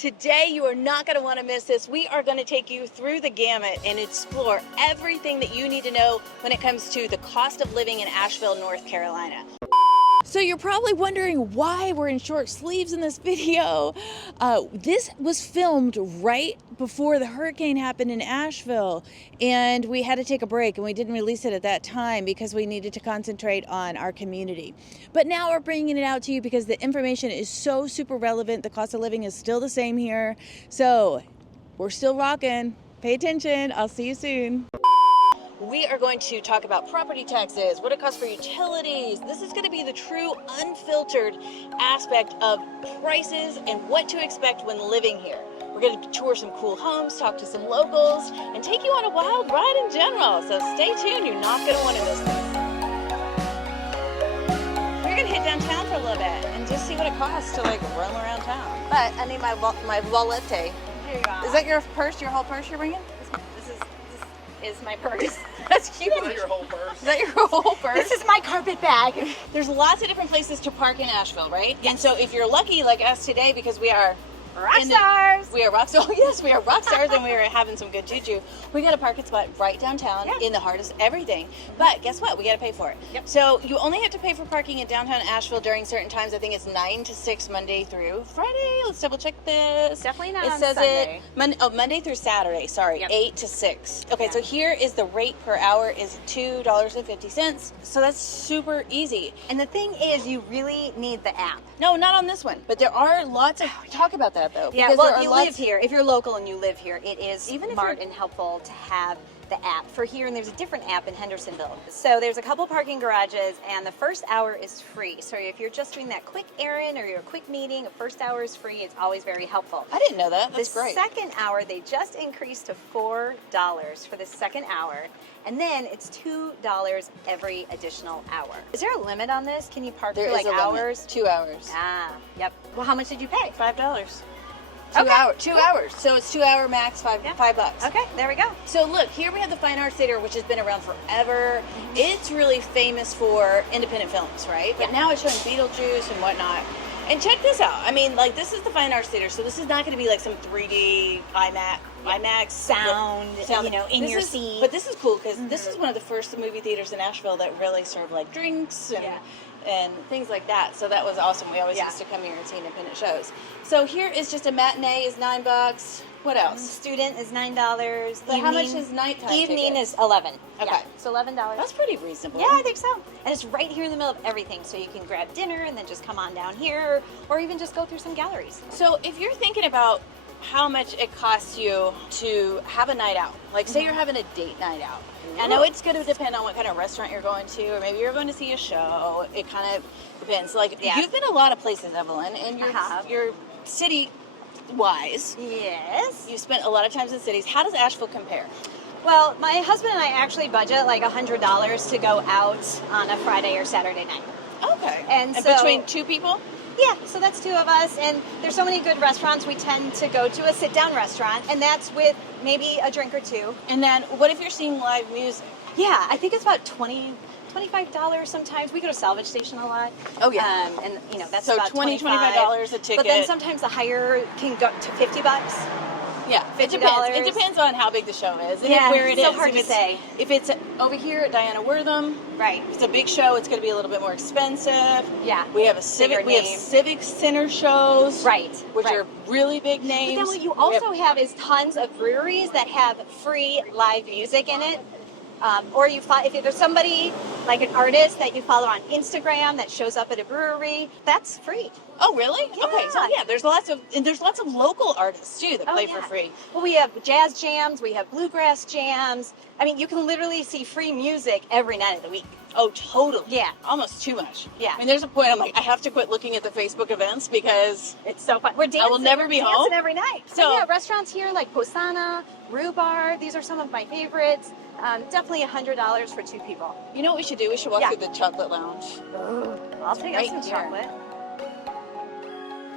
Today, you are not going to want to miss this. We are going to take you through the gamut and explore everything that you need to know when it comes to the cost of living in Asheville, North Carolina. So you're probably wondering why we're in short sleeves in this video. This was filmed right before the hurricane happened in Asheville, and we had to take a break, and we didn't release it at that time because we needed to concentrate on our community. But now we're bringing it out to you because the information is so super relevant. The cost of living is still the same here. So we're still rocking. Pay attention. I'll see you soon. We are going to talk about property taxes, what it costs for utilities. This is going to be the true unfiltered aspect of prices and what to expect when living here. We're going to tour some cool homes, talk to some locals, and take you on a wild ride in general. So stay tuned. You're not going to want to miss this. We're going to hit downtown for a little bit and just see what it costs to like roam around town. But I need my wallet. Here you go. Is that your purse, your whole purse you're bringing? This is my purse. That's cute. Is that your whole purse? Is that your whole purse? This is my carpet bag. There's lots of different places to park in Asheville, right? Yes. And so if you're lucky like us today, because we are rock stars. We are rock stars. Oh, yes, we are rock stars, and we are having some good juju. We got a parking spot right downtown in the heart of everything. But guess what? We got to pay for it. Yep. So you only have to pay for parking in downtown Asheville during certain times. I think it's 9 to 6 Monday through Friday. Let's double check this. Definitely not it on says Sunday. Monday through Saturday. Sorry, 8 to 6. Okay, so here is the rate per hour is $2.50. So that's super easy. And the thing is, you really need the app. No, not on this one. But there are lots of talk about that though. Yeah, well, if you live here, if you're local and you live here, it is Even if smart and helpful to have the app for here, and there's a different app in Hendersonville. So there's a couple parking garages, and the first hour is free. So if you're just doing that quick errand or your quick meeting, the first hour is free. It's always very helpful. I didn't know that. That's great. The second hour, they just increased to $4 for the second hour, and then it's $2 every additional hour. Is there a limit on this? Can you park for like hours? 2 hours. Ah, yep. Well, how much did you pay? $5. 2 Okay. hours. So it's 2 hour max, $5. Okay, there we go. So look, here we have the Fine Arts Theater, which has been around forever. It's really famous for independent films, right? But now it's showing Beetlejuice and whatnot. And check this out. I mean, like, this is the Fine Arts Theater, so this is not going to be like some 3D IMAX sound, you know, in your seat. But this is cool because this is one of the first movie theaters in Asheville that really served like drinks and things like that. So that was awesome. We always used to come here and see independent shows. So here is just a matinee is $9. What else? Student is $9. But how much is nighttime Evening ticket? is $11. Okay. Yeah, so $11. That's pretty reasonable. Yeah, I think so. And it's right here in the middle of everything, so you can grab dinner and then just come on down here, or even just go through some galleries. So if you're thinking about how much it costs you to have a night out, like say you're having a date night out. I know it's going to depend on what kind of restaurant you're going to, or maybe you're going to see a show. It kind of depends. Like you've been a lot of places, Evelyn, and your city wise. Yes. You spent a lot of times in cities. How does Asheville compare? Well, my husband and I actually budget like $100 to go out on a Friday or Saturday night. Okay. And so, between two people? Yeah, so that's two of us, and there's so many good restaurants. We tend to go to a sit-down restaurant, and that's with maybe a drink or two. And then what if you're seeing live music? Yeah, I think it's about $25 sometimes. We go to Salvage Station a lot. Oh yeah. And you know, that's so about $25 a ticket. But then sometimes the higher can go to $50. Yeah, it depends. It depends on how big the show is and where it is. So hard to say. If it's over here at Diana Wortham, right? If it's a big show, it's going to be a little bit more expensive. Yeah. We have civic center shows, right? Which are really big names. But then what you also have is tons of breweries that have free live music in it. Or if there's somebody like an artist that you follow on Instagram that shows up at a brewery, that's free. Oh, really? Yeah. Okay, so there's lots of local artists too that play for free. Well, we have jazz jams, we have bluegrass jams. I mean, you can literally see free music every night of the week. Oh, totally. Yeah. Almost too much. Yeah. I mean, there's a point I'm like, I have to quit looking at the Facebook events because it's so fun. We're dancing. I will never be home. Dancing every night. So yeah, restaurants here like Posana, Rhubarb, these are some of my favorites. Definitely $100 for two people. You know what we should do? We should walk through the chocolate lounge. I'll take us some chocolate.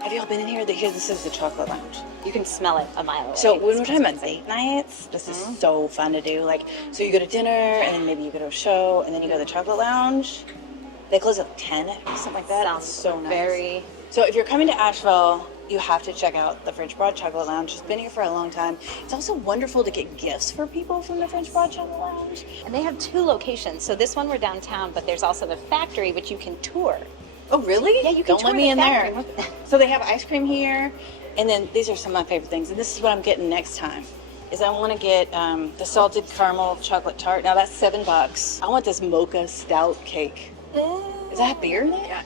Have y'all been in here? This is the chocolate lounge. You can smell it a mile away. So when we're talking about date nights, this is so fun to do. Like, so you go to dinner, and then maybe you go to a show, and then you go to the chocolate lounge. They close at 10, something like that. Sounds so nice. Very. So if you're coming to Asheville, you have to check out the French Broad Chocolate Lounge. It's been here for a long time. It's also wonderful to get gifts for people from the French Broad Chocolate Lounge. And they have 2 locations. So this one we're downtown, but there's also the factory, which you can tour. Oh, really? Yeah, you can Don't tour let me the in factory. there. So they have ice cream here, and then these are some of my favorite things. And this is what I'm getting next time. Is I want to get the salted caramel chocolate tart. Now that's $7. I want this mocha stout cake. Is that beer in it? Yeah.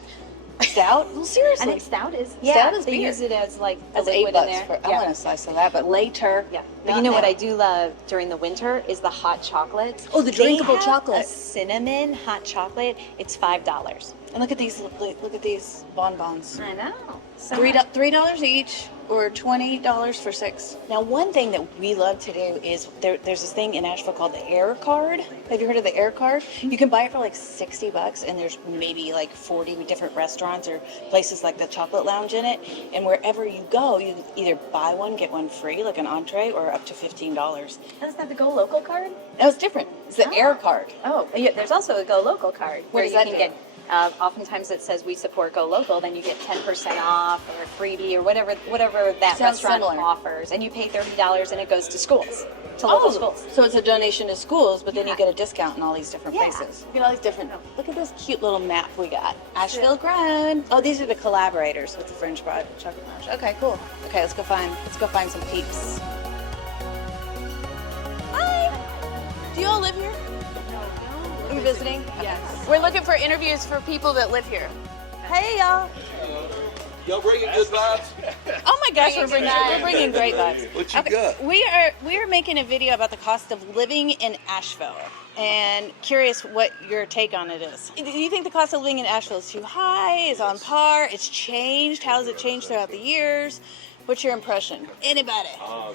Stout? Well, seriously. I think stout is. Stout is they beer. use it as like a That's liquid $8 in there. for. I want a slice of that, but later. Yeah. But you know what I do love during the winter is the hot chocolate. Oh, the drinkable They have chocolate. A cinnamon hot chocolate. It's $5. And look at these. Look at these bonbons. I know. So $3 each, or $20 for 6. Now, one thing that we love to do is there's this thing in Asheville called the Air Card. Have you heard of the Air Card? You can buy it for like $60, and there's maybe like 40 different restaurants or places like the Chocolate Lounge in it. And wherever you go, you either buy one, get one free, like an entree, or up to $15. Is that the Go Local card? No, it's different. It's the Air Card. Oh, yeah, there's also a Go Local card What does you that can do? get. Oftentimes it says we support Go Local, then you get 10% off or a freebie or whatever that Sounds restaurant similar. offers, and you pay $30 and it goes to schools, to local schools. So it's a donation to schools, but then you Yeah. get a discount in all these different Yeah. places. You get all these different. Look at this cute little map we got. Asheville grown. Oh, these are the collaborators with the French Broad Chocolate Lounge. Okay, cool. Okay, let's go find some peeps. Hi. Do you all live here? Are you visiting? Yes. We're looking for interviews for people that live here. Hey, y'all. Y'all bringing good vibes? Oh my gosh, we're bringing great vibes. What you got? We are making a video about the cost of living in Asheville, and curious what your take on it is. Do you think the cost of living in Asheville is too high? Is on par? It's changed? How has it changed throughout the years? What's your impression? Anybody?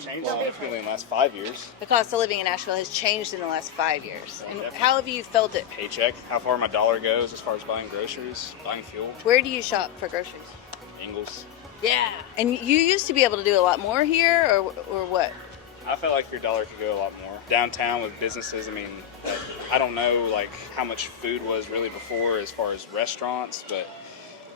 Changed significantly in the last 5 years. The cost of living in Asheville has changed in the last 5 years. And how have you felt it? Paycheck, how far my dollar goes as far as buying groceries, buying fuel. Where do you shop for groceries? Ingles. Yeah. And you used to be able to do a lot more here, or what? I felt like your dollar could go a lot more. Downtown with businesses, I mean, I don't know like how much food was really before as far as restaurants, but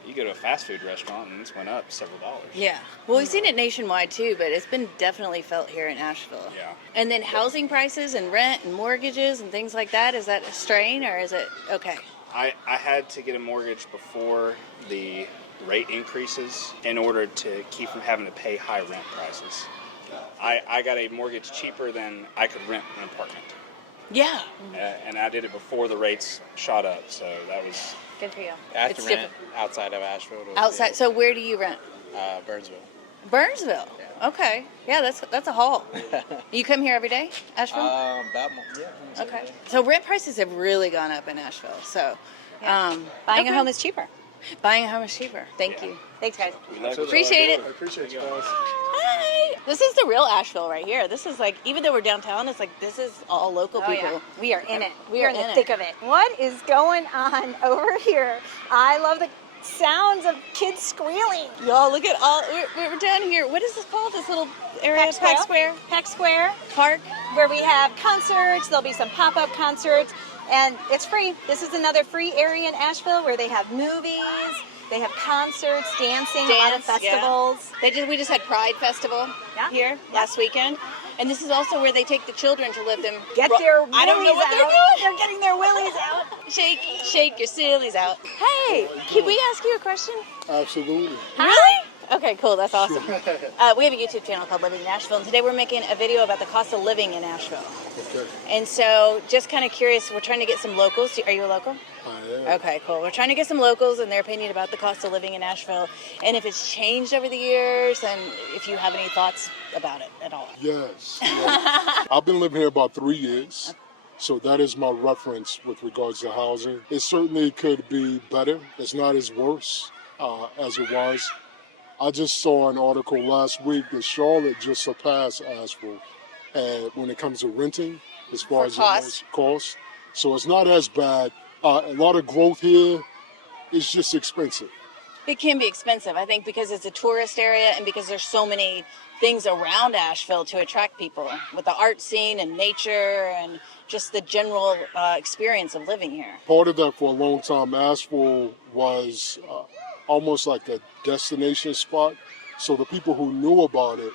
you go to a fast food restaurant and it's went up several dollars. Yeah. Well, we've seen it nationwide too, but it's been definitely felt here in Asheville. Yeah. And then housing prices and rent and mortgages and things like that, is that a strain or is it okay? I had to get a mortgage before the rate increases in order to keep from having to pay high rent prices. I got a mortgage cheaper than I could rent an apartment. Yeah. And I did it before the rates shot up, so that was... Good for you. I have It's to rent different. outside of Asheville. Outside. So where do you rent? Burnsville. Burnsville. Yeah. Okay. Yeah, that's a haul. You come here every day, Asheville? Yeah. Okay. So rent prices have really gone up in Asheville. So Buying okay. a home is cheaper. Buying a home is cheaper. Thank you. Thanks, guys. Appreciate it. I appreciate you guys. Hi. This is the real Asheville right here. This is like, even though we're downtown, it's like this is all local people. Yeah. We are in it. We We're are in in the it. thick of it. What is going on over here? I love the sounds of kids squealing. Y'all, look at all, we're down here. What is this called? This little area? Pack Square? Pack Square, Park? where we have concerts. There'll be some pop-up concerts, and it's free. This is another free area in Asheville where they have movies, they have concerts, dancing, a lot of festivals. Yeah. We just had Pride Festival here last weekend. And this is also where they take the children to let them Get their willies I don't know what out. they're doing. They're getting their willies out. Shake your sillies out. Hey, can we ask you a question? Absolutely. Really? Okay, cool. That's awesome. We have a YouTube channel called Living in Asheville, and today we're making a video about the cost of living in Asheville. Okay. And so, just kind of curious, we're trying to get some locals. Are you a local? I am. Okay, cool. We're trying to get some locals and their opinion about the cost of living in Asheville, and if it's changed over the years, and if you have any thoughts about it at all. Yes. I've been living here about 3 years, so that is my reference with regards to housing. It certainly could be better. It's not as worse as it was. I just saw an article last week that Charlotte just surpassed Asheville, and when it comes to renting, as far For as cost. it costs. So it's not as bad. A lot of growth here. It's just expensive. It can be expensive, I think, because it's a tourist area and because there's so many things around Asheville to attract people with the art scene and nature and just the general experience of living here. Part of that for a long time, Asheville was almost like a destination spot So the people who knew about it.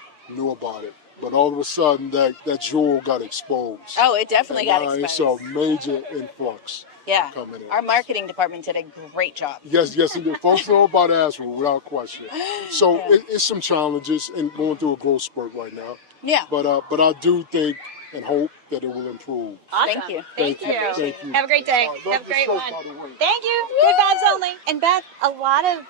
But all of a sudden, that jewel got exposed. Oh, it definitely got And exposed. now it's a major influx coming in. Our marketing department did a great job. Yes, it did. Folks know about Asheville without question. So it's some challenges and going through a growth spurt right now. Yeah. But I do think and hope that it will improve. Awesome. Thank you. Thank you. Thank you. Have a great day. Love Have a the great show, one. by the way. Thank you. Good vibes only. And Beth, a lot of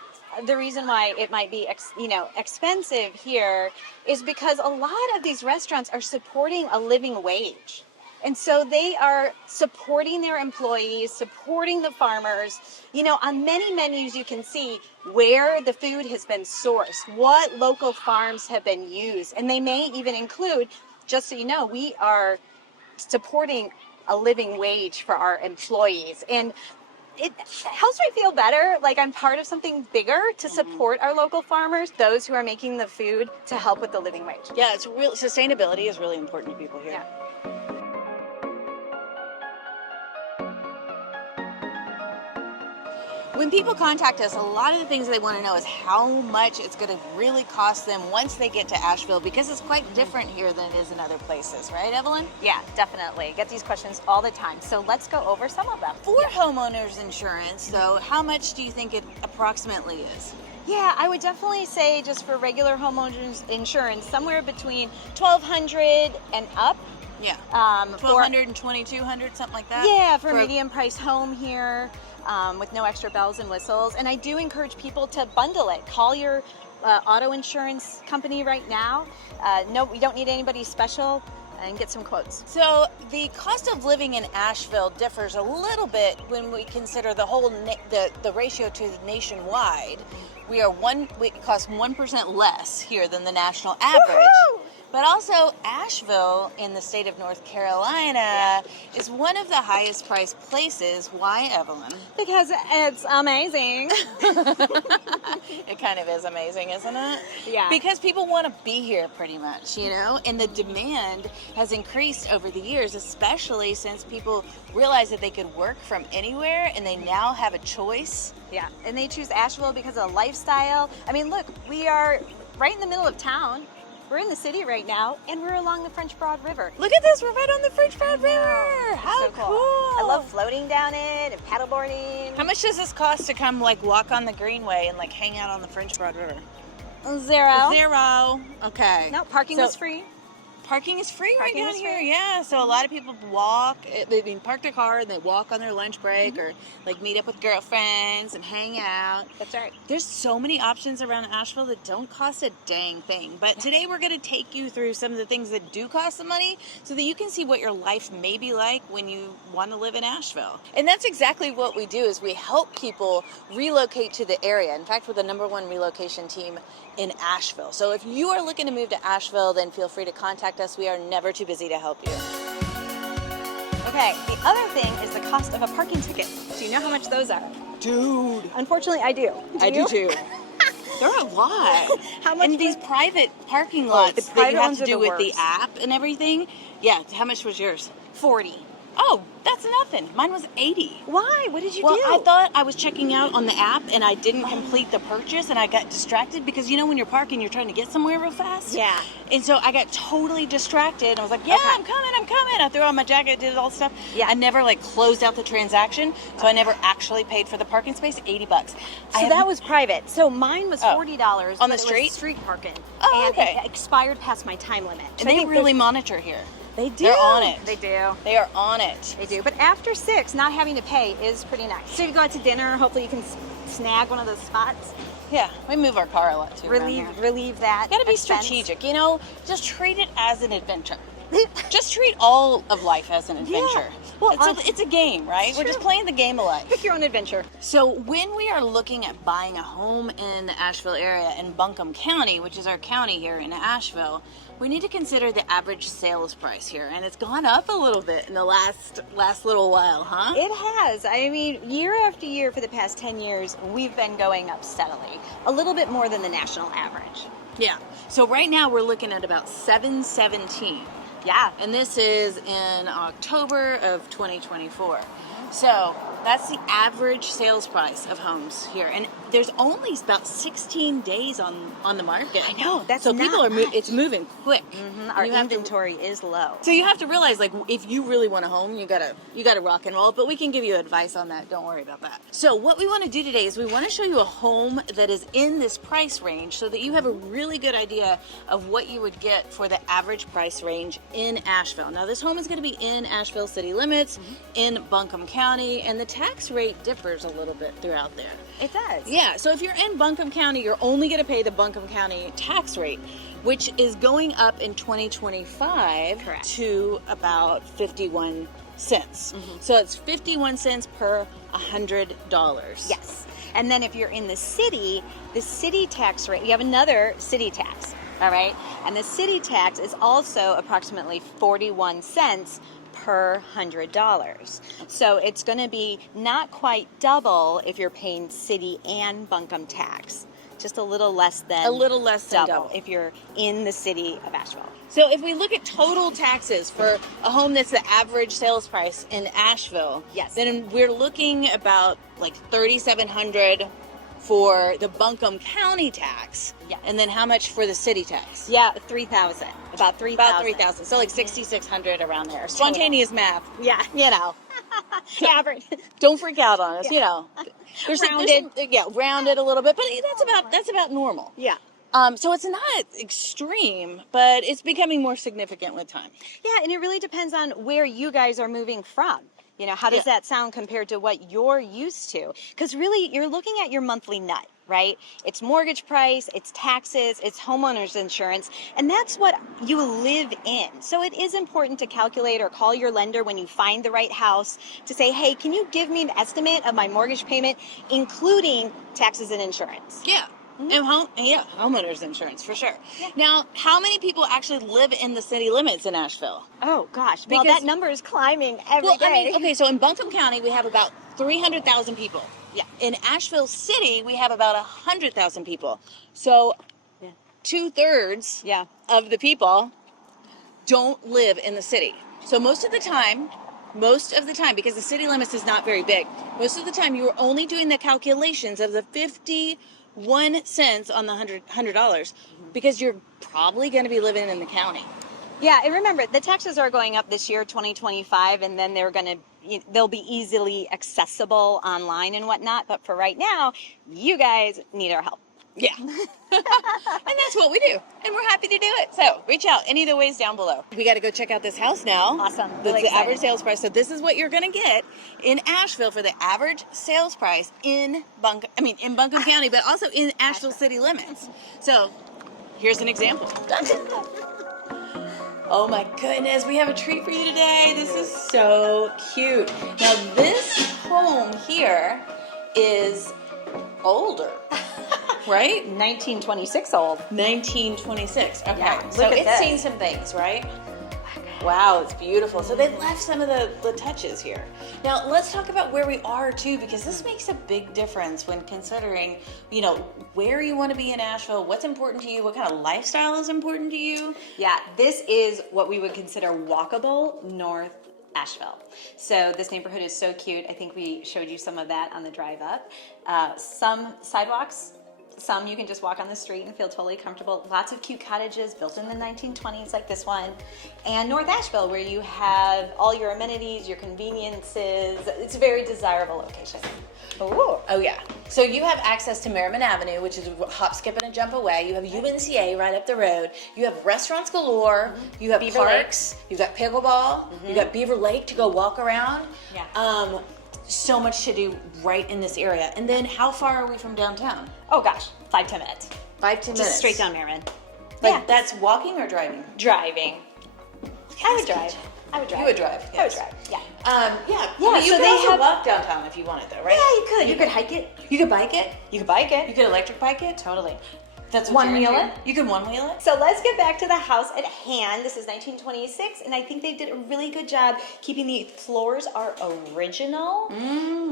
the reason why it might be expensive here is because a lot of these restaurants are supporting a living wage. And so they are supporting their employees, supporting the farmers. You know, on many menus you can see where the food has been sourced, what local farms have been used. And they may even include, just so you know, we are supporting a living wage for our employees. And it helps me feel better, like I'm part of something bigger to support our local farmers, those who are making the food to help with the living wage. Yeah, it's real. Sustainability is really important to people here. Yeah. When people contact us, a lot of the things they want to know is how much it's going to really cost them once they get to Asheville, because it's quite different here than it is in other places, right, Evelyn? Yeah, definitely. Get these questions all the time. So let's go over some of them. For homeowners insurance, though, how much do you think it approximately is? Yeah, I would definitely say just for regular homeowners insurance, somewhere between $1,200 and up. Yeah. $1,200 and $2,200, something like that? Yeah, for a medium price home here. With no extra bells and whistles. And I do encourage people to bundle it. Call your auto insurance company right now. No, we don't need anybody special, and get some quotes. So the cost of living in Asheville differs a little bit when we consider the whole the ratio to nationwide. It costs 1% less here than the national average. Woo-hoo! But also, Asheville in the state of North Carolina is one of the highest priced places. Why, Evelyn? Because it's amazing. It kind of is amazing, isn't it? Yeah. Because people want to be here pretty much, you know? And the demand has increased over the years, especially since people realized that they could work from anywhere and they now have a choice. Yeah, and they choose Asheville because of the lifestyle. I mean, look, we are right in the middle of town. We're in the city right now, and we're along the French Broad River. Look at this, we're right on the French Broad River. How So cool. I love floating down it and paddleboarding. How much does this cost to come walk on the Greenway and hang out on the French Broad River? $0. Okay. No, parking So- was free. Parking is free Parking right down is here, free. yeah. So a lot of people park their car and they walk on their lunch break or meet up with girlfriends and hang out. That's right. There's so many options around Asheville that don't cost a dang thing. But today we're going to take you through some of the things that do cost some money so that you can see what your life may be like when you want to live in Asheville. And that's exactly what we do, is we help people relocate to the area. In fact, we're the #1 relocation team in Asheville. So if you are looking to move to Asheville, then feel free to contact us. We are never too busy to help you. Okay, the other thing is the cost of a parking ticket. Do you know how much those are? Dude, Unfortunately, I do. I do you? too. They're a lot. How much And these private parking lots the that private you have ones to are do the with the worst. app and everything. Yeah, how much was yours? 40. Oh, that's nothing. Mine was 80. Why? What did you Well, do? I thought I was checking out on the app and I didn't complete the purchase and I got distracted because when you're parking, you're trying to get somewhere real fast. Yeah. And so I got totally distracted. I was like, yeah, Okay. I'm coming. I threw on my jacket, did all the stuff. Yeah. I never closed out the transaction, so I never actually paid for the parking space, $80. So that was private. So mine was $40 On the but it was street? street parking. Oh, and okay. it expired past my time limit. So And I they think really monitor here. they do. They're on it. They do. They are on it. They do. But after 6, not having to pay is pretty nice. So you go out to dinner, hopefully you can snag one of those spots. Yeah, we move our car a lot too. around here. Relieve that. Gotta be expense. strategic, just treat it as an adventure. Just treat all of life as an adventure. Well, it's a game, right? We're just true. playing the game of life. Pick your own adventure. So when we are looking at buying a home in the Asheville area in Buncombe County, which is our county here in Asheville, we need to consider the average sales price here. And it's gone up a little bit in the last little while, huh? It has. I mean, year after year for the past 10 years, we've been going up steadily. A little bit more than the national average. Yeah. So right now we're looking at about $717. Yeah. And this is in October of 2024. So That's the average sales price of homes here, and there's only about 16 days on the market. I know, that's so not people are much. it's moving quick. Our You have to- inventory is low. So you have to realize, like, if you really want a home, you gotta rock and roll. But we can give you advice on that. Don't worry about that. So what we want to do today is we want to show you a home that is in this price range, so that you have a really good idea of what you would get for the average price range in Asheville. Now, this home is going to be in Asheville city limits, in Buncombe County, and the tax rate differs a little bit throughout there. It does. Yeah, so if you're in Buncombe County, you're only going to pay the Buncombe County tax rate, which is going up in 2025 Correct. to about 51 cents. So it's 51 cents per $100. Yes. And then if you're in the city tax rate, you have another city tax, all right? And the city tax is also approximately 41 cents per $100. So it's going to be not quite double if you're paying city and Buncombe tax. Just a little less than double if you're in the city of Asheville. So if we look at total taxes for a home that's the average sales price in Asheville, Yes. then we're looking about like $3,700 for the Buncombe County tax. Yes. And then how much for the city tax? Yeah, 3,000. About 3,000. About 3,000. So like 6,600 around there. Spontaneous math. Yeah. You know. Average. Don't freak out on us, you know. Rounded. Rounded a little bit, but that's about normal. Yeah. So it's not extreme, but it's becoming more significant with time. Yeah, and it really depends on where you guys are moving from. You know, how does that sound compared to what you're used to? Because really, you're looking at your monthly nut, right? It's mortgage price, it's taxes, it's homeowner's insurance, and that's what you live in. So it is important to calculate or call your lender when you find the right house to say, hey, can you give me an estimate of my mortgage payment, including taxes and insurance? Yeah. And homeowners insurance for sure. Now, how many people actually live in the city limits in Asheville? Oh, gosh. Well, Because- that number is climbing every day. I mean, okay, so in Buncombe County, we have about 300,000 people. Yeah. In Asheville City, we have about 100,000 people. So 2/3 Yeah. of the people don't live in the city. So most of the time, because the city limits is not very big, most of the time you are only doing the calculations of the 51 cents on the $100 because you're probably going to be living in the county. Yeah, and remember, the taxes are going up this year, 2025, and then they'll be easily accessible online and whatnot. But for right now, you guys need our help. Yeah. And that's what we do. And we're happy to do it. So reach out any of the ways down below. We got to go check out this house now. Awesome. That's Really the excited. average sales price. So this is what you're going to get in Asheville for the average sales price in Buncombe County, but also in Asheville city limits. So here's an example. Oh my goodness, we have a treat for you today. This is so cute. Now this home here is older, right? 1926 old. 1926. Okay, Yeah, so look at it's this. seen some things, right? Wow, it's beautiful. So they left some of the touches here. Now let's talk about where we are too, because this makes a big difference when considering, where you want to be in Asheville, what's important to you, what kind of lifestyle is important to you. Yeah, this is what we would consider walkable North Asheville. So this neighborhood is so cute. I think we showed you some of that on the drive up. Some sidewalks, some you can just walk on the street and feel totally comfortable. Lots of cute cottages built in the 1920s like this one. And North Asheville, where you have all your amenities, your conveniences. It's a very desirable location. Ooh. Oh yeah. So you have access to Merriman Avenue, which is a hop, skip, and a jump away. You have UNCA right up the road. You have restaurants galore. You have Beaver parks. You've got pickleball. You've got Beaver Lake to go walk around. Yeah. So much to do right in this area. And then how far are we from downtown? Oh gosh, 5-10 minutes. 5-10 minutes. Just straight down Merriman. Like that's walking or driving? Driving. I would drive. You would drive. I would Yes. drive. Yeah. Yeah. Yeah, You so could they also have- walk downtown if you wanted, though, right? Yeah, you could. You could hike it. You could bike it. You could bike it. You could electric bike it. Totally. That's what you're One-wheel into? it. You can one-wheel it. So let's get back to the house at hand. This is 1926, and I think they did a really good job keeping the floors are original,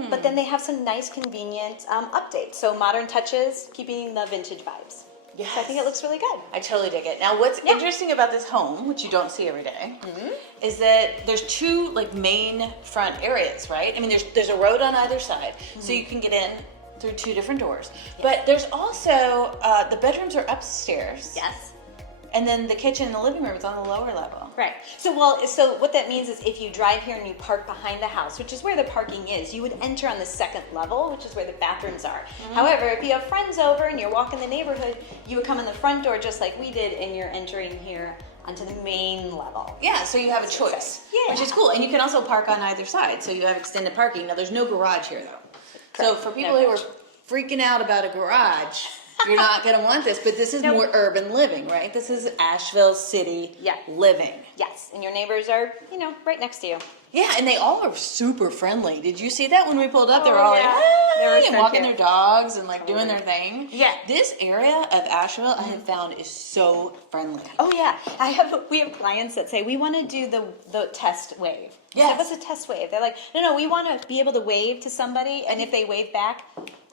but then they have some nice, convenient updates. So modern touches, keeping the vintage vibes. Yes. So I think it looks really good. I totally dig it. Now, what's interesting about this home, which you don't see every day, is that there's two like main front areas, right? I mean, there's a road on either side, so you can get in through two different doors. But there's also the bedrooms are upstairs. Yes. And then the kitchen and the living room is on the lower level. Right. So what that means is if you drive here and you park behind the house, which is where the parking is, you would enter on the second level, which is where the bathrooms are. However, if you have friends over and you're walking the neighborhood, you would come in the front door just like we did, and you're entering here onto the main level. Yeah, so you have a choice, which is cool. And you can also park on either side, so you have extended parking. Now, there's no garage here, though. So for people who are freaking out about a garage, you're not going to want this, but this is more urban living, right? This is Asheville city living. Yes, and your neighbors are, right next to you. Yeah, and they all are super friendly. Did you see that when we pulled up? They were Oh, all yeah. like, They were "Hey," so and walking cute. their dogs and like doing their thing. Yeah. This area of Asheville I have found is so friendly. Oh yeah, we have clients that say we want to do the test wave. Yes. What's a test wave? They're like, no, we want to be able to wave to somebody, and if they wave back,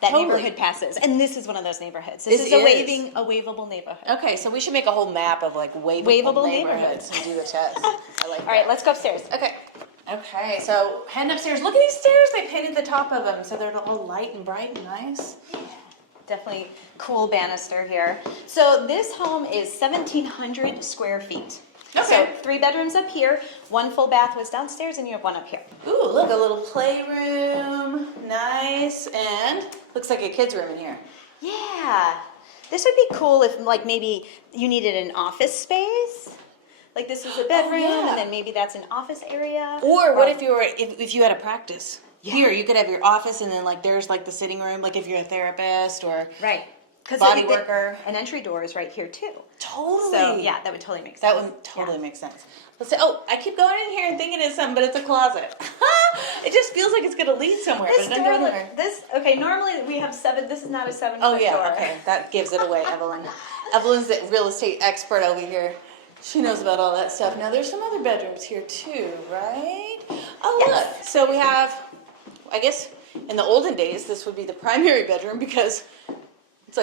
that Totally. neighborhood passes. And this is one of those neighborhoods. This is a waveable neighborhood. Okay, so we should make a whole map of like waveable neighborhoods and do the test. I like that. All right, let's go upstairs. Okay. Okay, so heading upstairs. Look at these stairs. They painted the top of them so they're all light and bright and nice. Definitely cool banister here. So this home is 1,700 square feet. Okay. So 3 bedrooms up here, 1 full bath was downstairs, and you have 1 up here. Ooh, look, a little playroom. Nice. And looks like a kid's room in here. Yeah. This would be cool if maybe you needed an office space. Like this is a bedroom, yeah. and then maybe that's an office area. Or what if you were if you had a practice? Here, you could have your office, and then there's the sitting room, if you're a therapist or body worker. An entry door is right here too. Totally. So yeah, that would totally make sense. That would totally make sense. Let's say, I keep going in here and thinking it's something, but it's a closet. It just feels like it's going to lead somewhere, but it doesn't go there. Normally we have 7. This is not a 7 Oh foot yeah, door. okay, that gives it away, Evelyn. Evelyn's the real estate expert over here. She knows about all that stuff. Now there's some other bedrooms here too, right? Oh look, so we have, I guess in the olden days this would be the primary bedroom because it's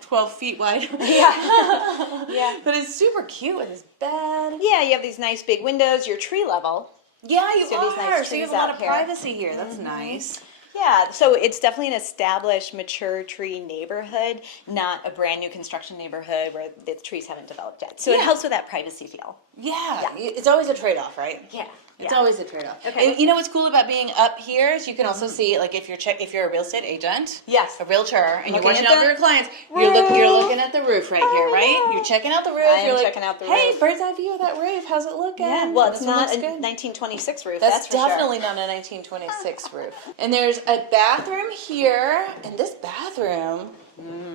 12 feet wide. Yeah. Yeah. But it's super cute with his bed. Yeah, you have these nice big windows. You're tree level. Yeah, you So are. these nice So you have trees a lot out of here. privacy here. That's nice. Yeah, so it's definitely an established, mature tree neighborhood, not a brand new construction neighborhood where the trees haven't developed yet. So it helps with that privacy feel. Yeah, it's always a trade-off, right? Yeah. It's always a trade-off. Okay. And you know what's cool about being up here is you can also see, if you're a real estate agent, Yes. a realtor, and you're Looking watching at over the your clients, you're looking at the roof right here, right? yeah. You're checking out the roof. I am You're checking out the Hey, roof. bird's eye view of that roof. How's it looking? Yeah, well, it's This one not looks a good. 1926 roof. That's for sure. definitely not a 1926 roof. And there's a bathroom here, and this bathroom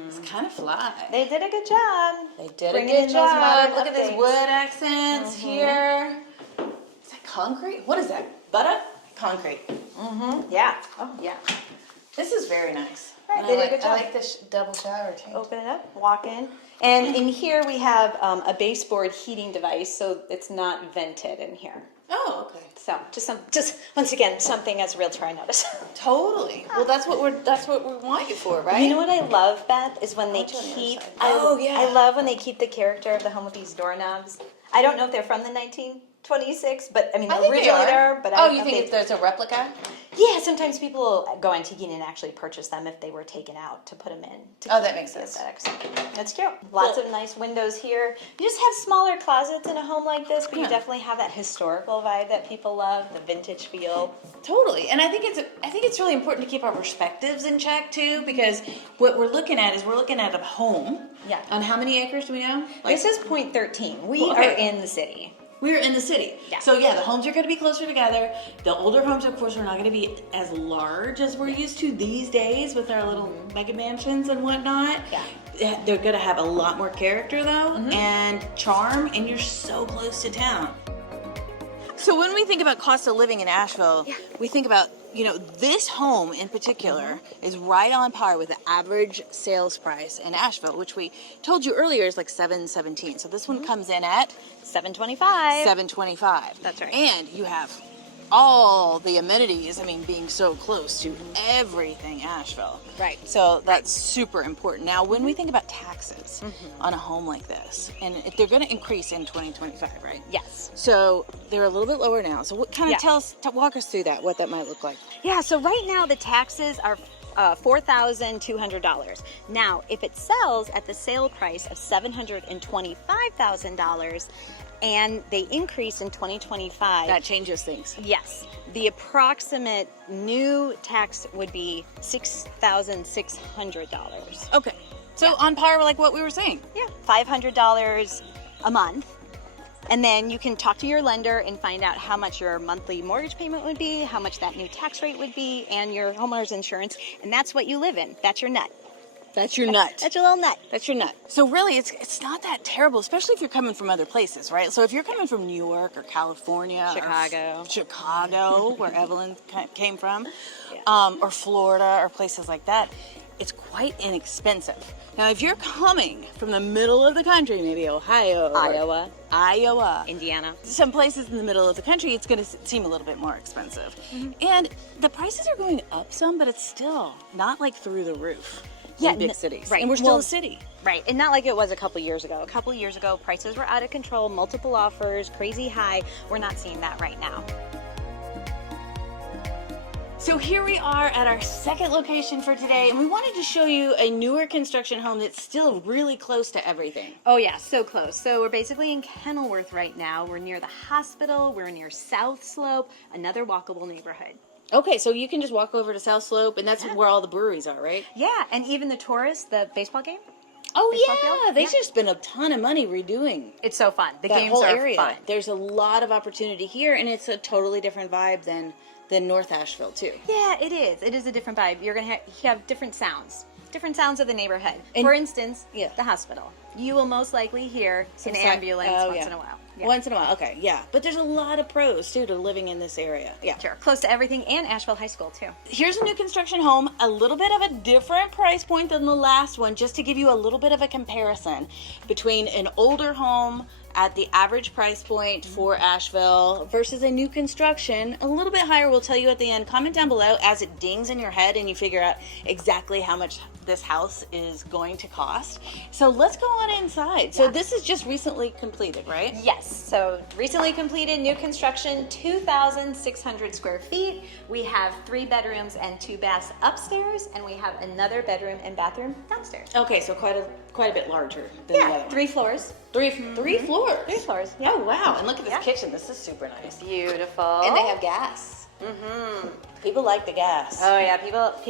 is kind of fly. They did a good job. They did Bringing a good in those job. modern Look at these updates. wood accents here. Is that concrete? What is that? Butter? Concrete. Yeah. Oh, yeah. This is very nice. Right, And they I did a like, good job. I like this double shower too. Open it up, walk in. And in here we have a baseboard heating device, so it's not vented in here. Oh, okay. So just once again, something as a realtor I noticed. Totally. Well, that's what we want you for, right? You know what I love, Beth, is when they I'll join the other keep. side. Oh, yeah. I love when they keep the character of the home with these doorknobs. I don't know if they're from the 1926, but I mean I think originally they are. they're. But I don't you know think if if there's a replica? Yeah, sometimes people go antiquing and actually purchase them if they were taken out to put them in. Oh, that makes sense. That's cute. Lots of nice windows here. You just have smaller closets in a home like this, but you Yeah. definitely have that historical vibe that people love, the vintage feel. Totally, and I think it's really important to keep our perspectives in check too, because what we're looking at is a home. Yeah. On how many acres do we know? This is point 13. We Well, okay. are in the city. We're in the city. Yeah. So yeah, the homes are going to be closer together. The older homes, of course, are not going to be as large as we're used to these days with our little mega mansions and whatnot. Yeah. They're going to have a lot more character though, and charm, and you're so close to town. So when we think about cost of living in Asheville, we think about, this home in particular is right on par with the average sales price in Asheville, which we told you earlier is like $717. So this one comes in at $725. $725. That's right. And you have all the amenities, I mean, being so close to everything Asheville. Right. So that's super important. Now, when we think about taxes on a home like this, and if they're going to increase in 2025, right? Yes. So they're a little bit lower now. So what kind of Yeah. walk us through that, what that might look like. Yeah, so right now the taxes are $4,200. Now, if it sells at the sale price of $725,000 and they increase in 2025, That changes things. yes, the approximate new tax would be $6,600. Okay. So on par with like what we were saying. Yeah, $500 a month. And then you can talk to your lender and find out how much your monthly mortgage payment would be, how much that new tax rate would be, and your homeowner's insurance. And that's what you live in. That's your nut. That's your nut. That's your little nut. That's your nut. So really, it's not that terrible, especially if you're coming from other places, right? So if you're coming from New York or California, Chicago, where Evelyn came from, or Florida or places like that, it's quite inexpensive. Now, if you're coming from the middle of the country, maybe Ohio, or Iowa, Indiana, some places in the middle of the country, it's going to seem a little bit more expensive. And the prices are going up some, but it's still not like through the roof. In big cities. right. And we're still Well, a city. Right, and not like it was a couple years ago. A couple years ago, prices were out of control, multiple offers, crazy high. We're not seeing that right now. So here we are at our second location for today, and we wanted to show you a newer construction home that's still really close to everything. Oh yeah, so close. So we're basically in Kenilworth right now. We're near the hospital. We're near South Slope, another walkable neighborhood. Okay, so you can just walk over to South Slope, and that's where all the breweries are, right? Yeah, and even the tourists, the baseball game. Oh Baseball yeah, field? they Yeah. just spent a ton of money redoing It's so fun. The that games whole are area. fun. There's a lot of opportunity here, and it's a totally different vibe than North Asheville too. Yeah, it is. It is a different vibe. You're gonna have different sounds of the neighborhood. And- For instance, Yeah. the hospital. You will most likely hear an Some ambulance once in a while. Yeah. Once in a while, okay, yeah. But there's a lot of pros too to living in this area. Yeah. Sure. Close to everything, and Asheville High School too. Here's a new construction home, a little bit of a different price point than the last one, just to give you a little bit of a comparison between an older home at the average price point for Asheville versus a new construction, a little bit higher. We'll tell you at the end. Comment down below as it dings in your head and you figure out exactly how much this house is going to cost. So let's go on inside. So this is just recently completed, right? Yes. So recently completed, new construction, 2,600 square feet. We have 3 bedrooms and 2 baths upstairs, and we have another bedroom and bathroom downstairs. Okay, so quite a bit larger than the other one. 3 floors. Three floors. 3 floors. Yeah. Oh wow! And look at this Yeah. kitchen. This is super nice. Beautiful. And they have gas. People like the gas. Oh yeah, people like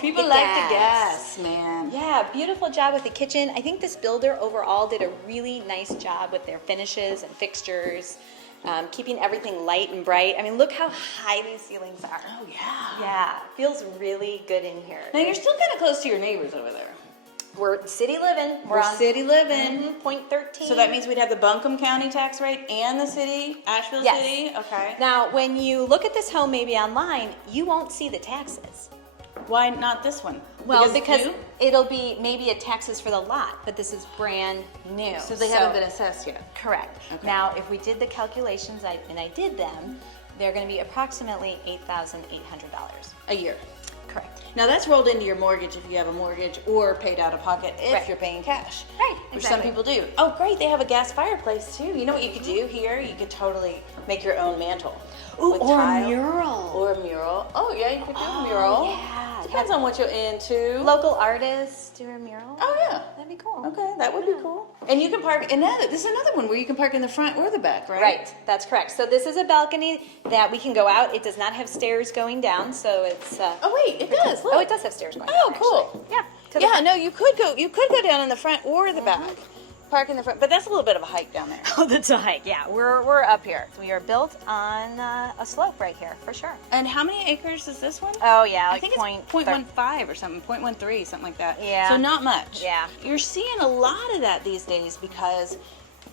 People the like gas. the gas, man. Yeah, beautiful job with the kitchen. I think this builder overall did a really nice job with their finishes and fixtures, keeping everything light and bright. I mean, look how high these ceilings are. Oh yeah. Yeah, feels really good in here. Now you're still kind of close to your neighbors over there. We're city living. We're on city living. Point 13. So that means we'd have the Buncombe County tax rate and the city, Asheville Yes. City. Okay. Now, when you look at this home maybe online, you won't see the taxes. Why not this one? Well, it's because new? it'll be maybe a taxes for the lot, but this is brand new. So they haven't been assessed yet. Correct. Okay. Now, if we did the calculations, and I did them, they're going to be approximately $8,800. A year. Correct. Now that's rolled into your mortgage if you have a mortgage, or paid out of pocket if Right. you're paying cash. Right, Which exactly. some people do. Oh, great! They have a gas fireplace too. You know what you could do here? You could totally make your own mantle. Ooh, with or a tile. mural. Or a mural. Oh yeah, you could do a mural. Yeah. Depends on what you're into. Local artists do a mural. Oh yeah. That'd be cool. Okay, that would be cool. And you can park. And this is another one where you can park in the front or the back, right? Right, that's correct. So this is a balcony that we can go out. It does not have stairs going down, so it's. Oh wait, it does. Look. Oh, it does have stairs going Oh, down. cool. Actually. Yeah. to the- Yeah, no, you could go down in the front or the back. Park in the front, but that's a little bit of a hike down there. Oh, that's a hike. Yeah, we're up here. We are built on a slope right here, for sure. And how many acres is this one? Oh yeah, I like think it's 0.15 or something, 0.13, something like that. Yeah. So not much. Yeah. You're seeing a lot of that these days because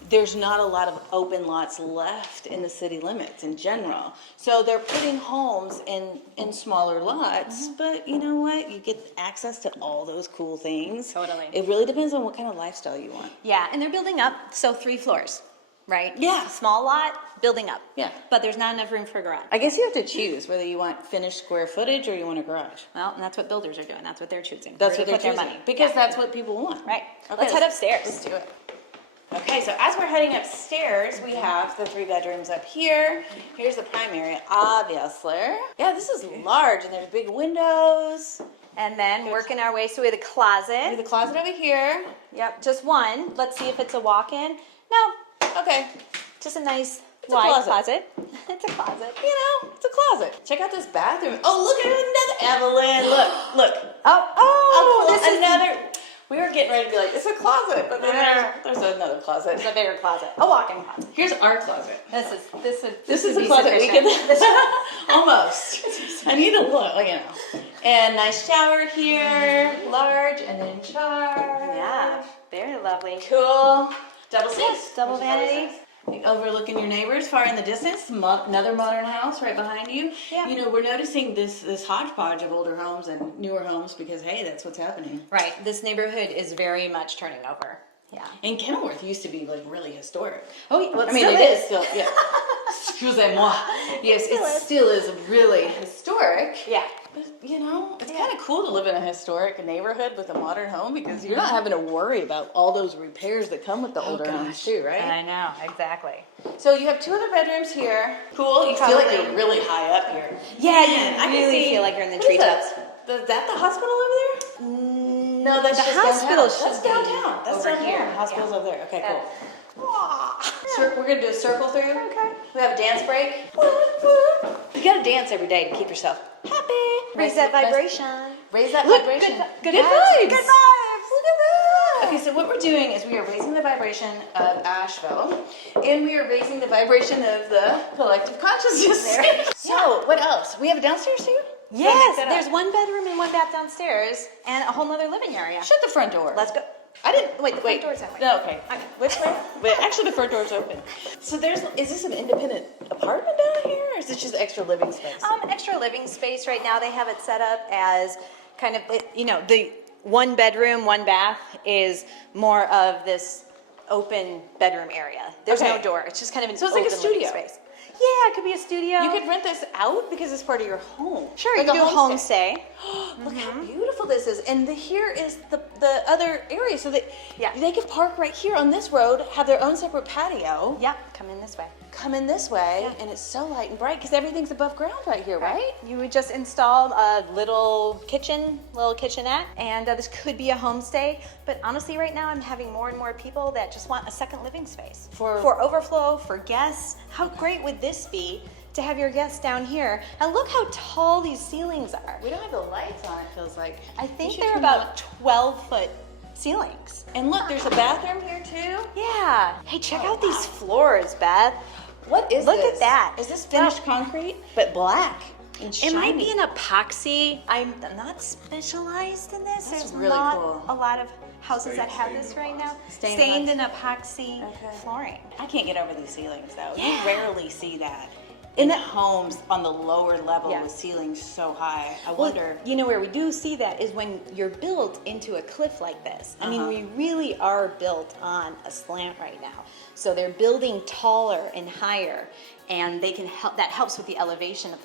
there's not a lot of open lots left in the city limits in general. So they're putting homes in smaller lots, but you know what? You get access to all those cool things. Totally. It really depends on what kind of lifestyle you want. Yeah, and they're building up, so 3 floors. right? Yeah. Small lot, building up. Yeah. But there's not enough room for a garage. I guess you have to choose whether you want finished square footage or you want a garage. Well, and that's what builders are doing. That's what they're choosing. That's Where what to they're put their choosing. money. Because Yeah. that's what people want. Right. Okay, Let's head upstairs. Let's do it. Okay, so as we're heading upstairs, we have the 3 bedrooms up here. Here's the prime area, obviously. Yeah, this is large, and there's big windows. And then working our way, so we have the closet. We have the closet over here. Yep, just one. Let's see if it's a walk-in. No, Okay, just a nice a wide closet. It's a closet. you know, it's a closet. Check out this bathroom. Oh, look at another Evelyn. Look. Oh, cool. this is another. We were getting ready to be like, it's a closet, but then there's another closet. a bigger closet. A walk-in closet. Here's our closet. This Is would a be closet we sufficient. can almost. I need to look, you know. And nice shower here, large and in charge. Yeah, very lovely. Cool. Double sinks. Yes, double There's a vanity. sinks. Overlooking your neighbors far in the distance. Another modern house right behind you. Yeah. You know, we're noticing this hodgepodge of older homes and newer homes because hey, that's what's happening. Right, this neighborhood is very much turning over. Yeah. And Kenilworth used to be like really historic. Oh, well, I mean, it is still, yeah. Excusez-moi. Yes, it still is really historic. Yeah. But, you know, it's kind of cool to live in a historic neighborhood with a modern home because you're not having to worry about all those repairs that come with the older homes too, right? I know, exactly. So you have 2 other bedrooms here. Cool. You feel like you're really high up here. Yeah, Man, I you can really see- feel like you're in the what is treetops. that? Is that the hospital over there? No, that's The just hospital downtown. should That's be downtown. That's over downtown. here. The hospital's Yeah. over there. Okay, cool. Aw. We're gonna do a circle through. Okay. We have a dance break. You gotta dance every day to keep yourself happy. Raise that vibration. Raise that Look, vibration. good Good vibes. vibes. Good vibes. Look at that. Okay, so what we're doing is we are raising the vibration of Asheville, and we are raising the vibration of the collective consciousness. There. So, what else? We have a downstairs too? Yes, Gotta make that there's up. 1 bedroom and 1 bath downstairs and a whole nother living area. Shut the front door. Let's go. I didn't. Wait. The front door's that way. No, okay. Which way? Wait, actually, the front door's open. So is this an independent apartment down here, or is this just extra living space? Extra living space right now. They have it set up as kind of, the 1 bedroom, 1 bath is more of this open bedroom area. There's Okay. no door. It's just kind of an So it's like a open living studio. space. Yeah, it could be a studio. You could rent this out because it's part of your home. Sure, Like you can do a homestay. homestay. Look how beautiful this is. And here is the other area. So that Yeah. they could park right here on this road, have their own separate patio, Yeah, come in this way. come in this way, and it's so light and bright because everything's above ground right here, right? You would just install a little kitchenette, and this could be a homestay. But honestly, right now, I'm having more and more people that just want a second living space for overflow, for guests. How great would this be to have your guests down here? And look how tall these ceilings are. We don't have the lights on, it feels like. I think should they're turn about 12-foot ceilings. And look, there's a bathroom here too. Yeah. Hey, check out these floors, Beth. What is Look this? at that. Is this finished concrete? But black and It might shiny. be an epoxy. I'm not specialized in this. That's There's really not cool. a lot of houses that have this right now. Stained in epoxy Okay. flooring. I can't get over these ceilings though. Yeah. You rarely see that in homes on the lower level Yeah. with ceilings so high. I Well, wonder. you know where we do see that is when you're built into a cliff like this. I mean, Uh-huh. we really are built on a slant right now. So they're building taller and higher, and they can help. That helps with the elevation of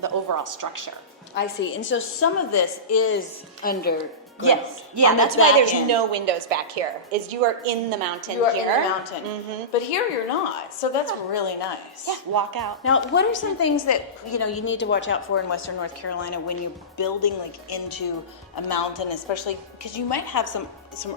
the overall structure. I see. And so some of this is underground. Yes. Yeah, on the that's why back there's end. no windows back here. Is you are in the mountain You are here. in the mountain, but here you're not. So that's really nice. Yeah, walk out. Now, what are some things that you need to watch out for in Western North Carolina when you're building like into a mountain, especially because you might have some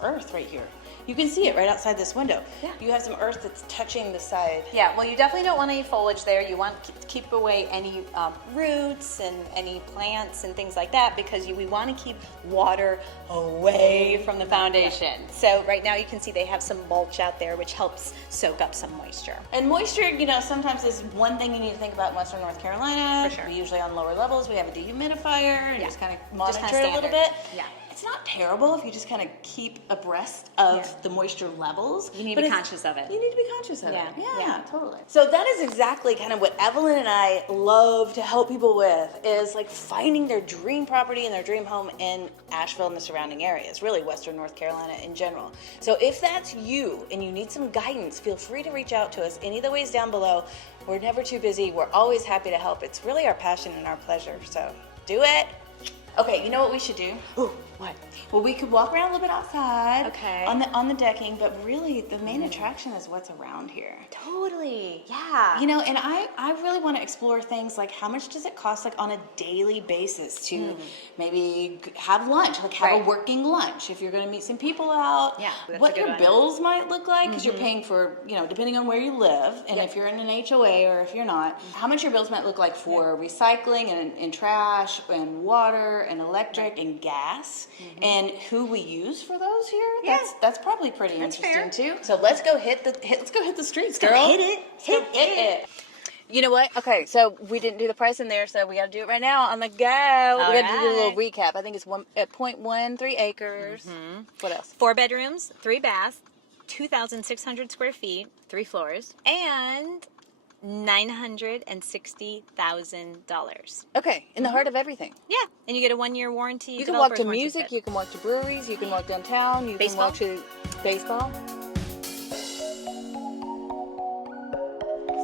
earth right here. You can see it right outside this window. Yeah. You have some earth that's touching the side. Yeah, well, you definitely don't want any foliage there. You want to keep away any roots and any plants and things like that because we want to keep water away from the foundation. So right now you can see they have some mulch out there which helps soak up some moisture. And moisture, sometimes is one thing you need to think about in Western North Carolina. For sure. We usually on lower levels, we have a dehumidifier and Yeah. just kind of Just monitor kinda a little standard. bit. Yeah. it's not terrible if you just kind of keep abreast of the moisture levels. You need but to be conscious of it. You need to be conscious of Yeah. it. Yeah, Yeah. totally. So that is exactly kind of what Evelyn and I love to help people with, is like finding their dream property and their dream home in Asheville and the surrounding areas, really Western North Carolina in general. So if that's you and you need some guidance, feel free to reach out to us any of the ways down below. We're never too busy. We're always happy to help. It's really our passion and our pleasure. So do it. Okay, you know what we should do? Ooh, what? Well, we could walk around a little bit outside, Okay. on the decking, but really the main attraction is what's around here. Totally. Yeah. You know, and I really want to explore things like how much does it cost, like on a daily basis, to maybe have lunch, like have a Right. working lunch if you're going to meet some people out. Yeah, that's What a good your one. bills might look like, because you're paying for, you know, depending on where you live, and if you're in an HOA or if you're not, how much your bills might look like for recycling and trash and water and electric and gas, and who we use for those here. Yeah. That's probably pretty That's interesting fair. too. So let's go hit the streets, girl. hit it. Hit it. You know what? Okay, so we didn't do the price in there, so we got to do it right now on the go. We got to do a little recap. I think it's 0.13 acres. What else? 4 bedrooms, 3 baths, 2,600 square feet, 3 floors, and $960,000. Okay, in the heart of everything. Yeah, and you get a 1-year warranty. You can walk to developer's warranty music, kit. you can walk to breweries, you can walk downtown, you Baseball? can walk to baseball.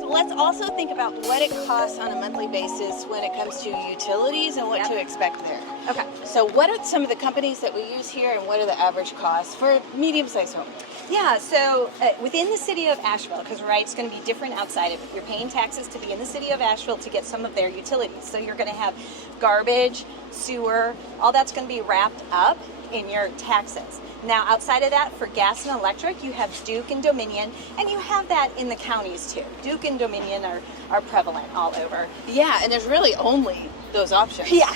So let's also think about what it costs on a monthly basis when it comes to utilities and what to expect there. Okay. So what are some of the companies that we use here, and what are the average costs for a medium-sized home? Yeah, so within the city of Asheville, because it's going to be different outside of it. You're paying taxes to be in the city of Asheville to get some of their utilities. So you're going to have garbage, sewer, all that's going to be wrapped up in your taxes. Now, outside of that, for gas and electric, you have Duke and Dominion, and you have that in the counties too. Duke and Dominion are prevalent all over. Yeah, and there's really only those options. Yeah.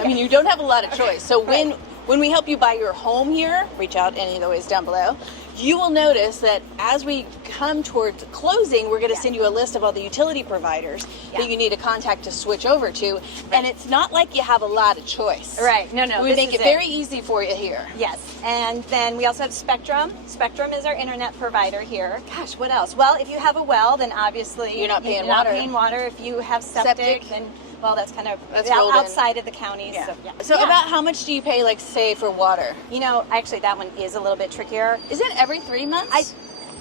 I mean, you don't have a lot of choice. So when we help you buy your home here, reach out any of the ways down below, you will notice that as we come towards closing, we're going to send you a list of all the utility providers that you need to contact to switch over to. And it's not like you have a lot of choice. Right. No. We make it very easy for you here. Yes, and then we also have Spectrum. Spectrum is our internet provider here. Gosh, what else? Well, if you have a well, then obviously You're not paying you're not water. paying water. If you have septic. Then well, that's kind of That's rolled in. outside of the counties. Yeah. So So about how much do you pay, like, say, for water? you know, actually, that one is a little bit trickier. Is it every 3 months?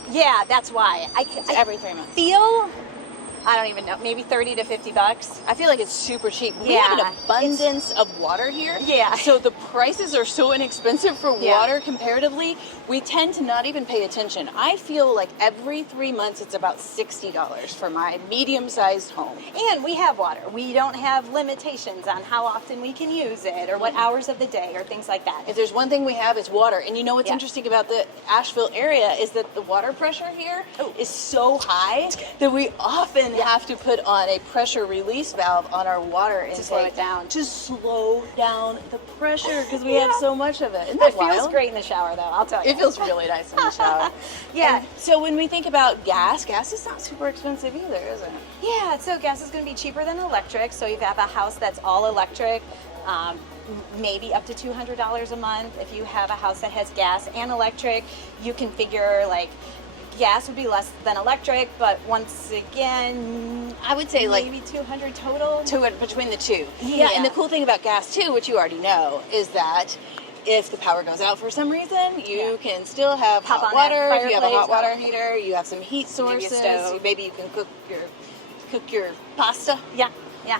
Yeah, that's why It's every 3 months. feel. I don't even know, maybe $30 to $50. I feel like it's super cheap. We Yeah, have an abundance of water here. Yeah. So the prices are so inexpensive for Yeah. water comparatively, we tend to not even pay attention. I feel like every 3 months it's about $60 for my medium-sized home. And we have water. We don't have limitations on how often we can use it or what hours of the day or things like that. If there's one thing we have, it's water. And you know what's Yeah. interesting about the Asheville area is that the water pressure here is so high that we often have to put on a pressure release valve on our water intake slow it down. to slow down the pressure, because we have so much of it. Isn't It that feels wild? great in the shower, though, I'll tell you. It feels really nice in the shower. Yeah. And so when we think about gas is not super expensive either, is it? Yeah, so gas is going to be cheaper than electric. So if you have a house that's all electric, maybe up to $200 a month. If you have a house that has gas and electric, you can figure like gas would be less than electric, but once again, I would say like maybe 200 total. between the two. Yeah. And the cool thing about gas too, which you already know, is that if the power goes out for some reason, you can still have Pop hot on that water. If you have a hot fireplace. water heater, you have some heat Maybe a sources. stove. Maybe you can cook your pasta, Yeah,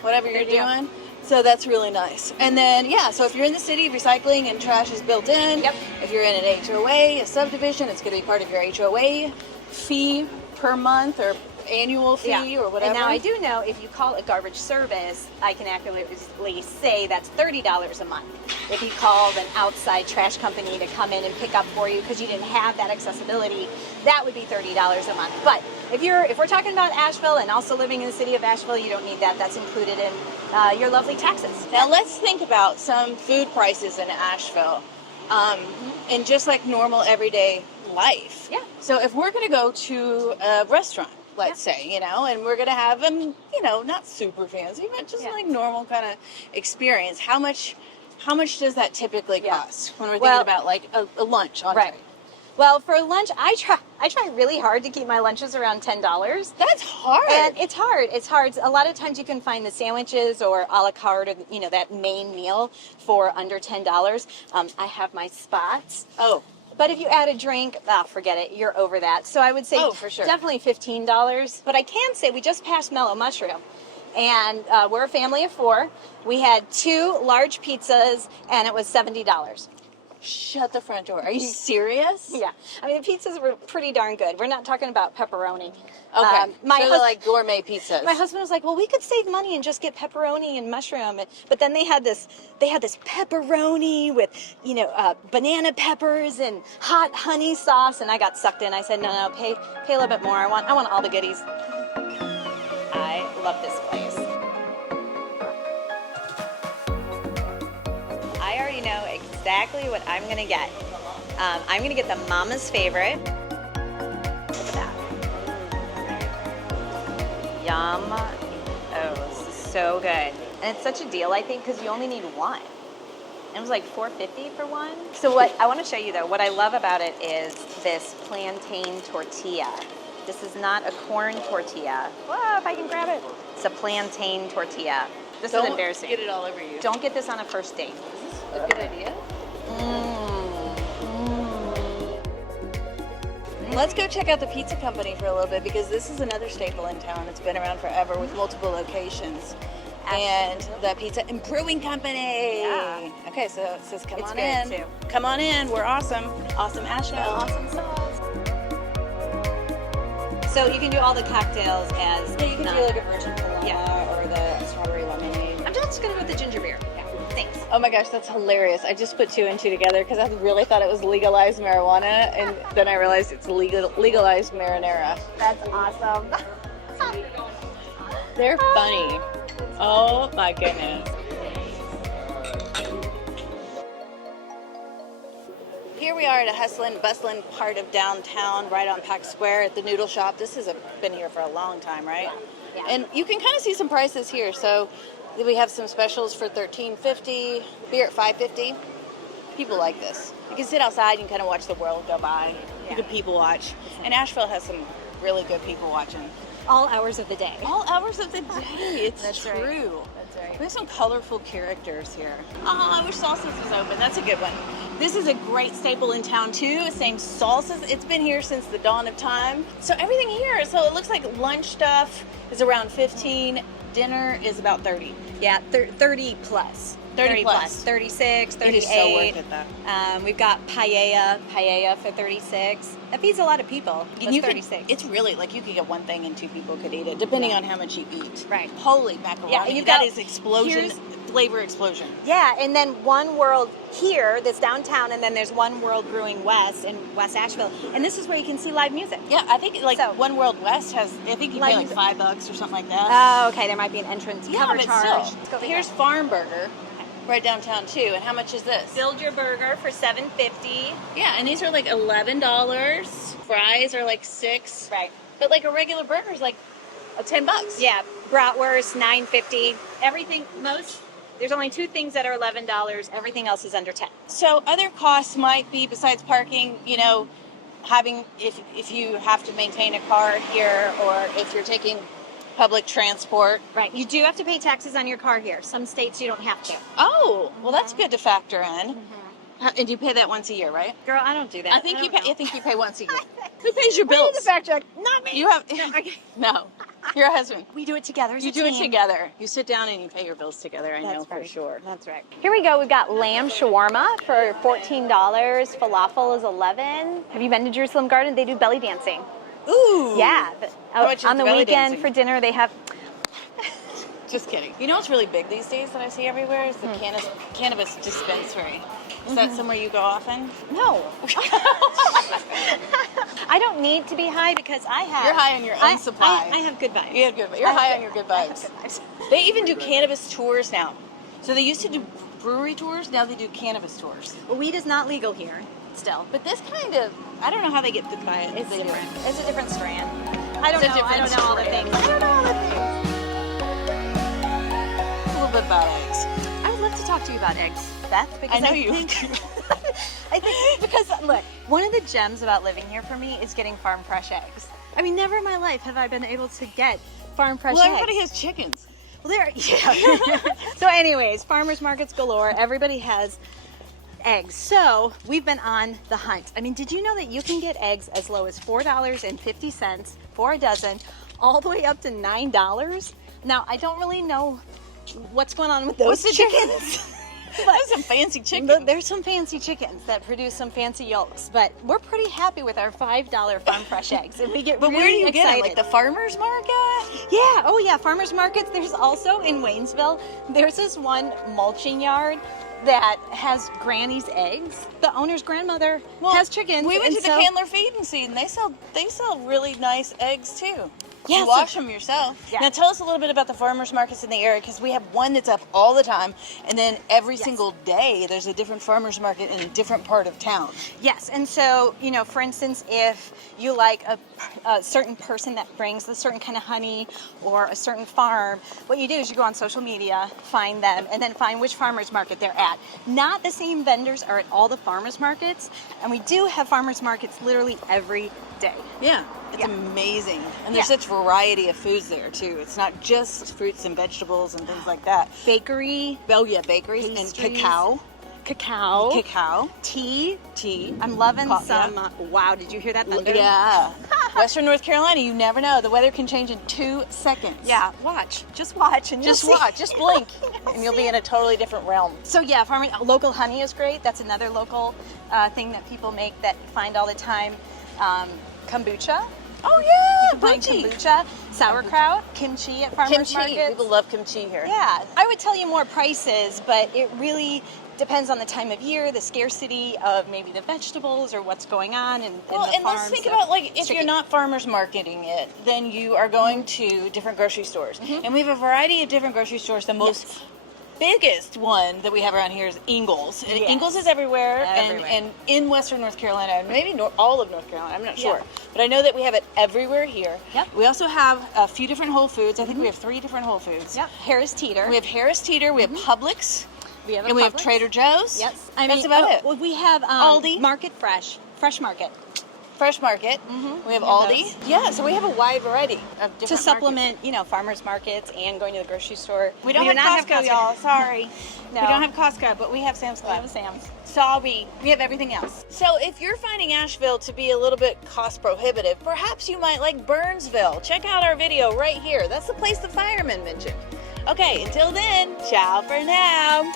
whatever you're Good deal. doing. So that's really nice. And then, so if you're in the city, recycling and trash is built in. Yep. If you're in an HOA, a subdivision, it's going to be part of your HOA fee per month or annual fee or whatever. And now I do know if you call a garbage service, I can accurately say that's $30 a month. If you called an outside trash company to come in and pick up for you because you didn't have that accessibility, that would be $30 a month. But if we're talking about Asheville and also living in the city of Asheville, you don't need that. That's included in your lovely taxes. Now let's think about some food prices in Asheville, and just like normal everyday life. Yeah. So if we're going to go to a restaurant, let's say, and we're going to have them, not super fancy, but just like normal kind of experience, how much How much does that typically Yeah. cost when we're Well- thinking about like a lunch entree? Right. Well, for lunch, I try really hard to keep my lunches around $10. That's hard. And it's hard. It's hard. A lot of times you can find the sandwiches or a la carte, or that main meal for under $10. I have my spots. oh, But if you add a drink, forget it. You're over that. So I would say for sure. definitely $15. But I can say we just passed Mellow Mushroom. And we're a family of 4. We had 2 large pizzas, and it was $70. shut the front door. Are you serious? Yeah. I mean, the pizzas were pretty darn good. We're not talking about pepperoni. Okay. My so they're like gourmet pizzas. My husband was like, "Well, we could save money and just get pepperoni and mushroom." But then they had this pepperoni with, banana peppers and hot honey sauce, and I got sucked in. I said, "No, pay a little bit more. I want all the goodies." I love this place. I already know exactly what I'm gonna get. I'm gonna get the Mama's favorite. Look at that. Yum. Oh, this is so good. And it's such a deal, I think, because you only need one. And it was like $4.50 for one. So what I want to show you, though, what I love about it is this plantain tortilla. This is not a corn tortilla. Whoa, if I can grab it. It's a plantain tortilla. This is embarrassing. Get it all over you. Don't get this on a first date. A good idea. Let's go check out the pizza company for a little bit because this is another staple in town. It's been around forever with multiple locations. And the Pizza and Brewing Company. Yeah. Okay, so it says come It's on good, in. too. Come on in. We're awesome. Awesome Asheville. Awesome sauce. So you can do all the cocktails as Yeah, you can do like a virgin paloma Yeah. or the strawberry lemonade. I'm just gonna go with the ginger beer. Yeah. Thanks. Oh my gosh, that's hilarious. I just put 2 and 2 together because I really thought it was legalized marijuana, and then I realized it's legalized marinara. That's awesome. They're funny. Oh my goodness. Here we are at a hustling, bustling part of downtown, right on Pack Square at the Noodle Shop. This has been here for a long time, right? Yeah. And you can kind of see some prices here. So we have some specials for $13.50, beer at $5.50. People like this. You can sit outside and kind of watch the world go by. Yeah. You can people watch. And Asheville has some really good people watching. All hours of the day. All hours of the day. It's That's true. right. That's right. We have some colorful characters here. Oh, I wish Salsa's was open. That's a good one. This is a great staple in town too. Same Salsa's. It's been here since the dawn of time. So everything here. So it looks like lunch stuff is around 15. Dinner is about 30. Yeah, 30 plus. 30 plus. 36, 38. It is so worth it though. We've got paella for 36. That feeds a lot of people. And That's you 36. It's really like you could get one thing and 2 people could eat it, depending on how much you eat. Right. Holy macaroni! Yeah, and you've that got- is explosion, flavor explosion. Yeah, and then One World here, that's downtown, and then there's One World Brewing West in West Asheville. And this is where you can see live music. Yeah, I think like So- One World West has. I think you Like pay like music. $5 or something like that. Oh, okay, there might be an entrance Yeah, cover but charge. still. Let's go Here's Farm Burger, right downtown too. And how much is this? Build your burger for $7.50. Yeah, and these are like $11. Fries are like $6. Right. But like a regular burger is like $10. Yeah, bratwurst $9.50. Everything there's only 2 things that are $11. Everything else is under 10. So other costs might be besides parking, having if you have to maintain a car here or if you're taking public transport. Right. You do have to pay taxes on your car here. Some states you don't have to. Oh, well that's good to factor in. And you pay that once a year, right? Girl, I don't do that. I think you pay. don't know. I think you pay once a year. Who pays your I need bills? to fact check. Not me. You have Okay. no. Your husband. We do it together. As You a do it team. together. You sit down and you pay your bills together. I know That's for right. sure. That's right. Here we go. We've got lamb shawarma for $14. Falafel is $11. Have you been to Jerusalem Garden? They do belly dancing. Ooh. Yeah. How much is on the belly weekend dancing? for dinner, they have. Just kidding. You know what's really big these days that I see everywhere is the cannabis dispensary. Is that somewhere you go often? No. I don't need to be high because I have. You're high on your own supply. I have good vibes. You have good. You're high on your good I have vibes. good vibes. They even do cannabis tours now. So they used to do brewery tours. Now they do cannabis tours. Well, weed is not legal here still. But this kind of, I don't know how they get by it. It's They do. different. It's a different strand. I don't It's a know. I different don't know all the strand. things. I don't know all the things. A little bit about eggs. I would love to talk to you about eggs. Beth, because I know you. I think because look, one of the gems about living here for me is getting farm fresh eggs. I mean, never in my life have I been able to get farm fresh Well, eggs. everybody has chickens. Well, yeah. So anyways, farmers markets galore. Everybody has eggs. So we've been on the hunt. I mean, did you know that you can get eggs as low as $4.50 for a dozen, all the way up to $9? Now, I don't really know what's going on with those What's the chickens. There's some fancy chickens. There's some fancy chickens that produce some fancy yolks, but we're pretty happy with our $5 farm fresh eggs, and we get But really where do you excited. get them? Like the farmer's market? Yeah, oh yeah, farmers markets. There's also in Waynesville, there's this one mulching yard that has Granny's eggs. The owner's grandmother has chickens. We went and to the so- Candler Feed and Seed, and they sell really nice eggs too. Yeah, You so- wash them yourself. Yeah. Now tell us a little bit about the farmers markets in the area, because we have one that's up all the time, and then every single day there's a different farmers market in a different part of town. Yes, and so, you know, for instance, if you like a certain person that brings a certain kind of honey or a certain farm, what you do is you go on social media, find them, and then find which farmers market they're at. Not the same vendors are at all the farmers markets, and we do have farmers markets literally every day. Yeah, it's Yeah. amazing. And there's Yeah. such variety of foods there too. It's not just fruits and vegetables and things like that. Bakery, Oh yeah, bakeries and Pastries. cacao, tea. tea. I'm loving Co- some, wow, did you hear that thunder? Yeah. Western North Carolina, you never know. The weather can change in 2 seconds. Yeah, just watch and Just you'll see. watch, just blink, and you'll be in a totally different realm. So yeah, farming local honey is great. That's another local thing that people make that you find all the time. Kombucha. Oh yeah, You can find bougie. kombucha, sauerkraut, kimchi at farmers Kimchi. markets. People love kimchi here. Yeah, I would tell you more prices, but it really depends on the time of year, the scarcity of maybe the vegetables or what's going on in Well, the and farms. let's think So about, like, it's if you're tricky. not farmers marketing it, then you are going to different grocery stores. And we have a variety of different grocery stores. The most biggest one that we have around here is Ingles. And Yes. Ingles is everywhere, Everywhere. And in Western North Carolina, and maybe all of North Carolina, I'm not Yeah. sure. But I know that we have it everywhere here. Yep. We also have a few different Whole Foods. I think we have 3 different Whole Foods. Yep, Harris Teeter. We have Harris Teeter, we have Publix, We have a and we have Publix. Trader Joe's. Yes, That's about it. Well, we have Aldi. Market Fresh Market. Fresh Market. We have We have Aldi. those. Yeah, so we have a wide variety of different To supplement, you know, farmers markets and going to the grocery store. We don't do have not Costco, y'all. Sorry. No. We don't have Costco, but we have Sam's We Club. have Sam's. Sorry. We have everything else. So if you're finding Asheville to be a little bit cost prohibitive, perhaps you might like Burnsville. Check out our video right here. That's the place the fireman mentioned. Okay, until then, ciao for now.